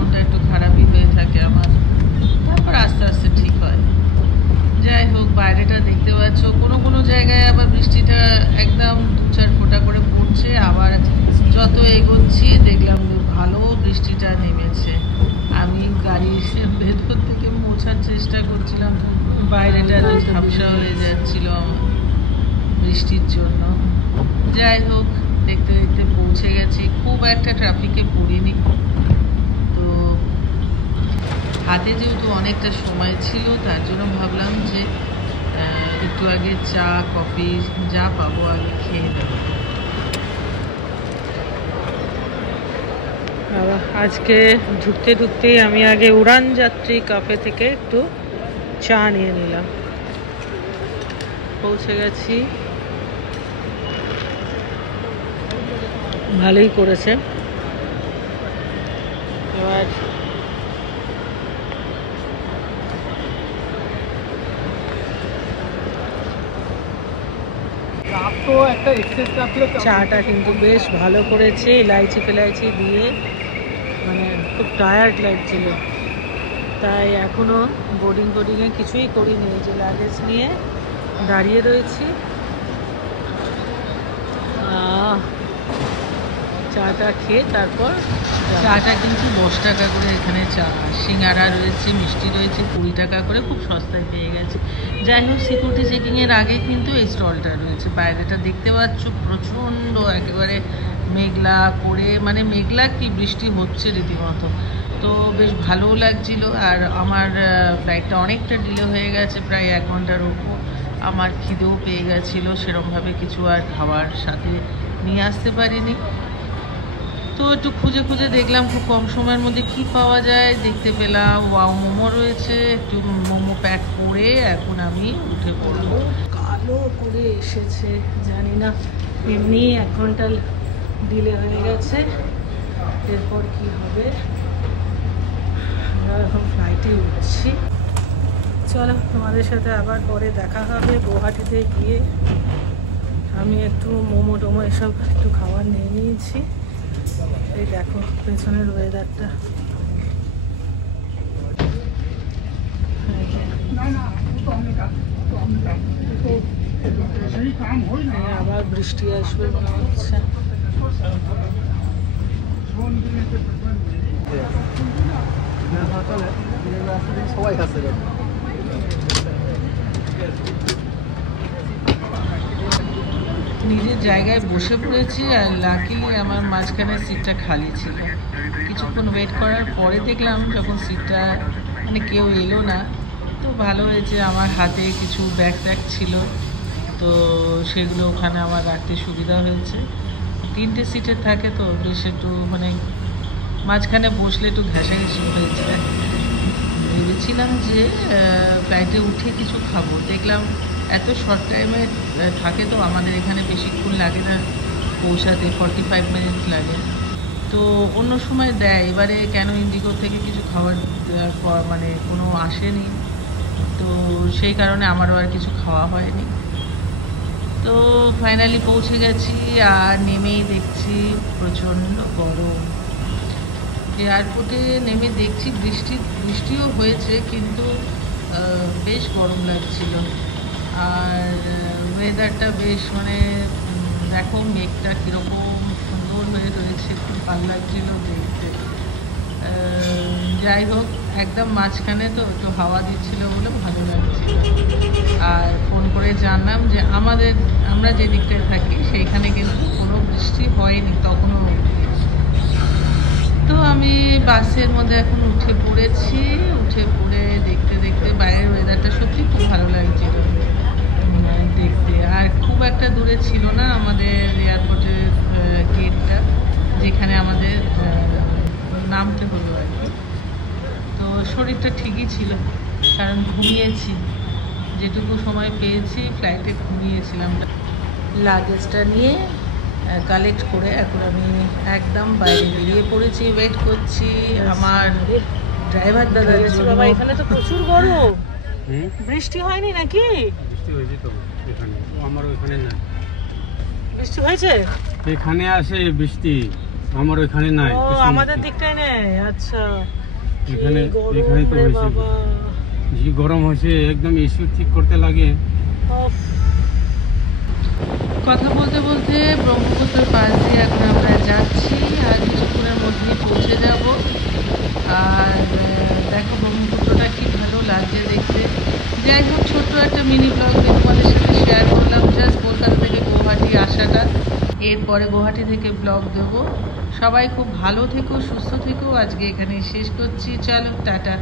মনটা একটু খারাপই হয়ে থাকে আমার, তারপর আস্তে আস্তে ঠিক হয়। যাই হোক, বাইরেটা দেখতে পাচ্ছ, কোনো কোনো জায়গায় আবার বৃষ্টিটা একদম 2-4 ফোঁটা করে পড়ছে, আবার যত এগোচ্ছি দেখলাম ভালো বৃষ্টিটা নেমেছে। আমি গাড়ির ভেতর থেকে মোছার চেষ্টা করছিলাম, বাইরেটা তো ঝাপসা হয়ে যাচ্ছিল আমার বৃষ্টির জন্য। যাই হোক, দেখতে দেখতে পৌঁছে গেছি, খুব একটা ট্রাফিকে পড়িনি। তো হাতে যেহেতু অনেকটা সময় ছিল, তার জন্য ভাবলাম যে একটু আগে চা কফি যা পাবো আগে খেয়ে নেব। আজকে ঢুকতে ঢুকতেই আমি আগে উড়ান যাত্রী কাফে থেকে একটু চা নিয়ে নিলাম। পৌঁছে গেছি, ভালোই করেছে। এবার চাটা কিন্তু বেশ ভালো করেছে, ইলাইচি ফেলাইচি দিয়ে, মানে খুব টায়ার্ড লাগছিল, তাই এখনো বোর্ডিংয়ে কিছুই করিনি, যে লাগেজ নিয়ে দাঁড়িয়ে রয়েছি। চাটা খেয়ে তারপর, চাটা কিন্তু 10 টাকা করে এখানে চা, সিঙ্গারা রয়েছে, মিষ্টি রয়েছে 20 টাকা করে, খুব সস্তায় পেয়ে গেছে। যাই হোক, সিকিউরিটি চেকিংয়ের আগে কিন্তু এই স্টলটা রয়েছে। বাইরেটা দেখতে পাচ্ছ প্রচণ্ড একেবারে মেঘলা করে, মানে মেঘলা কি বৃষ্টি হচ্ছে রীতিমতো, তো বেশ ভালোও লাগছিল। আর আমার ফ্লাইটটা অনেকটা ডিলে হয়ে গেছে, প্রায় 1 ঘন্টার উপর। আমার খিদেও পেয়ে গেছিলো, সেরকমভাবে কিছু আর খাবার সাথে নিয়ে আসতে পারিনি। তো একটু খুঁজে খুঁজে দেখলাম খুব কম সময়ের মধ্যে কি পাওয়া যায়, দেখতে পেলাম ওয়াও মোমো রয়েছে, একটু মোমো প্যাক করে এখন আমি উঠে পড়বো। কালো করে এসেছে, জানি না, এমনি 1 ঘন্টা ডিলে হয়ে গেছে, এরপর কি হবে। আমরা এখন ফ্লাইটে উঠছি। চলো, তোমাদের সাথে আবার পরে দেখা হবে গুয়াহাটিতে গিয়ে। আমি একটু মোমো টোমো এসব একটু খাবার নিয়ে নিয়েছি। এই দেখো পেছনের ওয়েদারটা, আবার বৃষ্টি আসবে মনে হচ্ছে। নিজের জায়গায় বসে পড়েছি, আর লাকিলি আমার মাঝখানে সিটটা খালি ছিল। কিছুক্ষণ ওয়েট করার পরে দেখলাম যখন সিটটা, মানে কেউ এলো না, তো ভালো হয়েছে, আমার হাতে কিছু ব্যাগ ট্যাগ ছিল, তো সেগুলো ওখানে আমার রাখতে সুবিধা হয়েছে। 3টে সিটের থাকে, তো বেশ একটু মানে মাঝখানে বসলে একটু ঘেঁষাঘেঁষি হয়েছে। ভেবেছিলাম যে ফ্লাইটে উঠে কিছু খাবো, দেখলাম এত শর্ট টাইমে থাকে, তো আমাদের এখানে বেশিক্ষণ লাগে না পৌঁছাতে, 45 মিনিট লাগে, তো অন্য সময় দেয়। এবারে কেন ইন্ডিগো থেকে কিছু খাবার দেওয়ার পর মানে কোনো আসেনি, তো সেই কারণে আমারও আর কিছু খাওয়া হয়নি। তো ফাইনালি পৌঁছে গেছি, আর নেমেই দেখছি প্রচণ্ড গরম। এয়ারপোর্টে নেমে দেখছি বৃষ্টিও হয়েছে, কিন্তু বেশ গরম লাগছিল। আর ওয়েদারটা বেশ, মানে দেখো মেঘটা কীরকম সুন্দর হয়ে রয়েছে, খুব ভালো লাগছিল দেখতে। যাই হোক, একদম মাঝখানে তো একটু হাওয়া দিচ্ছিল বলে ভালো লাগছিল। আর ফোন করে জানলাম যে আমরা যে দিকটায় থাকি সেইখানে কিন্তু কোনো বৃষ্টি হয়নি তখনও। তো আমি বাসের মধ্যে এখন উঠে পড়েছি, উঠে পড়ে দেখতে দেখতে বাইরের ওয়েদারটা সত্যি খুব ভালো লাগছিল দেখতে। আর খুব একটা দূরে ছিল না আমাদের এয়ারপোর্টের গেটটা, যেখানে আমাদের নামতে হলো আর কি। তো শরীরটা ঠিকই ছিল, কারণ ঘুমিয়েছি, যেটুকু সময় পেয়েছি ফ্লাইটে ঘুমিয়েছিলাম। লাগেজটা নিয়ে কালেক্ট করে এখন আমি একদম বাইরে বেরিয়ে পড়েছি, ওয়েট করছি আমার ড্রাইভার দাদার জন্য। এখানে তো প্রচুর গরম, বৃষ্টি হয়নি নাকি? বৃষ্টি হয়েছে তো এখানে, আমার ওখানে না। বৃষ্টি হয়েছে? এখানে আসে বৃষ্টি, আমার ওখানে নাই। ও আমাদের দিকটাই নেই। আচ্ছা এখানে এখানে তো হয়েছে, যে গরম হয়েছে একদম এসি ঠিক করতে লাগে। কথা বলতে বলতে ব্রহ্মপুত্রের পাশ দিয়ে এখন আমরা যাচ্ছি, আর কিছুক্ষণের মধ্যেই পৌঁছে যাব। আর দেখো ব্রহ্মপুত্রটা কি ভালো লাগছে দেখতে। যাই হোক, ছোট্ট একটা মিনি ব্লগ তোমাদের সাথে শেয়ার করলাম, জাস্ট কলকাতা থেকে গুয়াহাটি আসাটা। এরপরে গুয়াহাটি থেকে ব্লগ দেবো। সবাই খুব ভালো থেকো, সুস্থ থেকো। আজকে এখানে শেষ করছি, চলো টাটা।